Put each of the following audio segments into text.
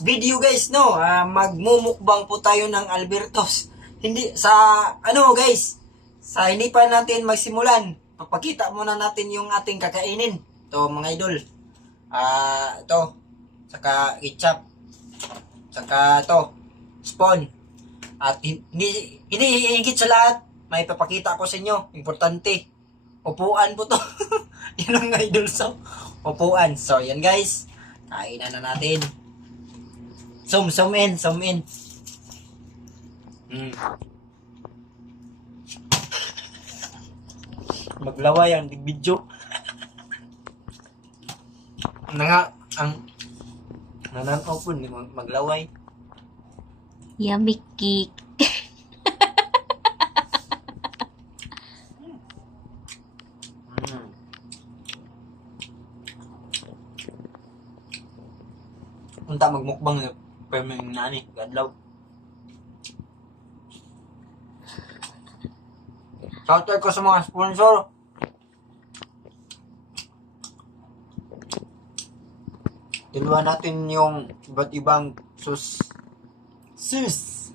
video guys, no, ah, magmumukbang po tayo ng Albertos. Hindi, sa, ano guys, sa hindi pa natin magsimulan, papakita muna natin yung ating kakainin. Ito mga idol. Ah, ito, saka ketchup, saka ito, spawn. At hindi, hihigit sa lahat, may papakita ko sa inyo, importante. Upuan po to. Yan ang idol so. Upuan. So, yan guys. Kainan na natin. Zoom, zoom in, zoom in. Mm. Maglaway ang video. na nga, ang nananaw po, ni mag- maglaway. Yummy cake. Mm. Unta magmukbang na pero yung nani, gadlaw. Shoutout ko sa mga sponsor. Tinuha natin yung iba't ibang sus. Sus!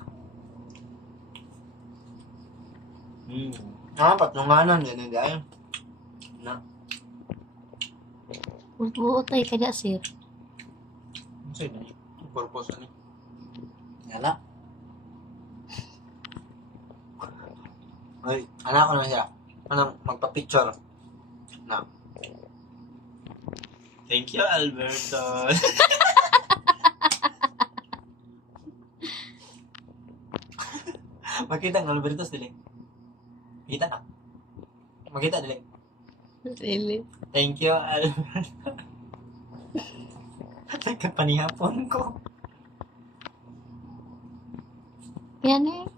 Hmm. Ah, patunganan. Yan ang gaya. Na. Buot ay kada sir. Sa'yo na yun. Ang purpose ano? Yana. Ay, anak ko na siya. Ano, magpa-picture. Na. Thank you, Alberto. Makita ng Alberto dili. Makita na. Makita dili. Really? Thank you, Alberto. Nagkapanihapon ko. Yan eh.